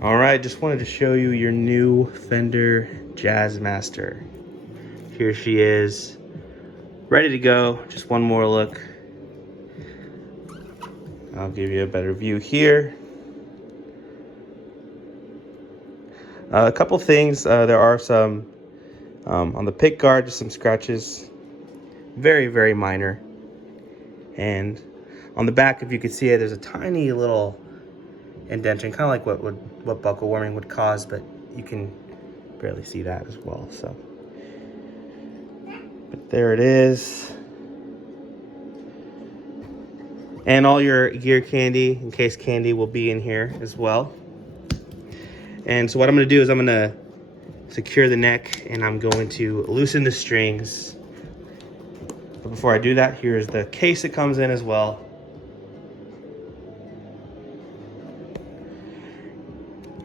All right, just wanted to show you your new Fender Jazzmaster. Here she is, ready to go. Just one more look. I'll give you a better view here. A couple things, there are some on the pick guard, just some scratches, very minor. And on the back, if you could see it, there's a tiny little indentation, kind of like what buckle warming would cause, but you can barely see that as well. So, but there it is. And all your gear candy and case candy will be in here as well. And so what I'm gonna do is I'm gonna secure the neck and I'm going to loosen the strings. But before I do that, here's the case it comes in as well.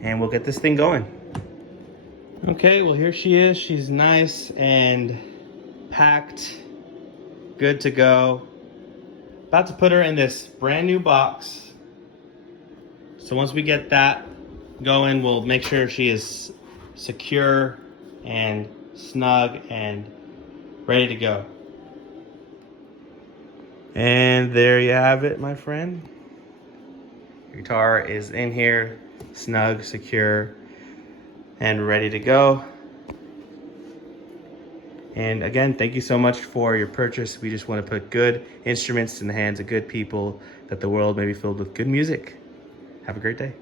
And we'll get this thing going. Okay, well here she is. She's nice and packed, good to go. About to put her in this brand new box. So once we get that going, we'll make sure she is secure and snug and ready to go. And there you have it, my friend. Your guitar is in here, snug, secure, and ready to go. And again, thank you so much for your purchase. We just want to put good instruments in the hands of good people, that the world may be filled with good music. Have a great day.